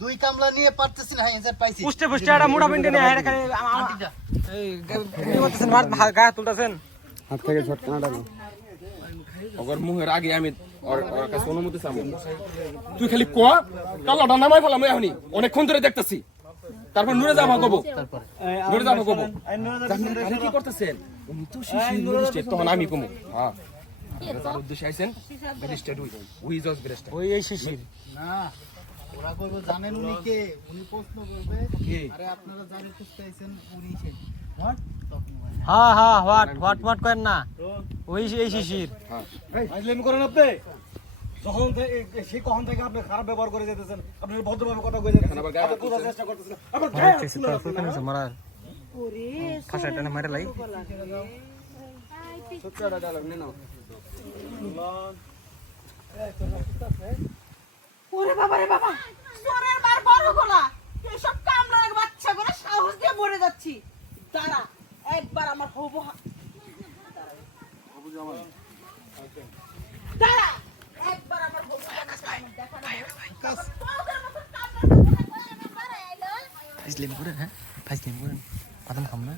দুই কামলা নিয়ে পারতেছি না হ্যাঁ পাইছি। পুষ্টে পুষ্টে একটা মোটা পিন্ডে নিয়ে খালি এই গে- কি করতেছেন? মার ভা- গায়ে তুলতেছেন? হাত থেকে ছটকানাটা দাও অগর মুহের আগে আমি ওর কাছে অনুমতি চাবো। তুই খালি ক নামাই ফেলাম এখনই। অনেকক্ষণ ধরে দেখতেছি। তারপর নুরে যাব কবো। নুরে যাব কবো। আপনি কি করতেছেন? উনি তো শিশু তখন আমি কমু। হ্যাঁ। উদ্দেশ্যে আইছেন উই জজ ব্রেস্ট ওই এই শিশির। না। ওরা করব জানেন উনি কে? উনি প্রশ্ন করবে আরে আপনারা জানেন খুঁজতে আইছেন উনি সে। What? হ্যাঁ হ্যাঁ হোয়াট হোয়াট হোয়াট করেন না। ওই এই শিশির। আইজলেমি করেন আপনি। যখন থেকে কখন থেকে আপনি খারাপ ব্যবহার করে যেতেছেন আপনি ভদ্রভাবে কথা কয়ে যেতেছেন আপনি বোঝার চেষ্টা করতেছেন। আবার দেখছি তোরা ফুল ফাঁসা টানে মারে লাই। সত্যি ডায়লগ নে নাও। ওরে বাবা রে বাবা। সোরের মার বড় গলা। এসব কামড়ার বাচ্চা করে সাহস দিয়ে মরে যাচ্ছি। দাঁড়া একবার আমার হবু হা- দাঁড়া একবার আমার হবু। ফাইজলিম করেন হ্যাঁ? ফাইজলিম করেন। বাদাম খাম না।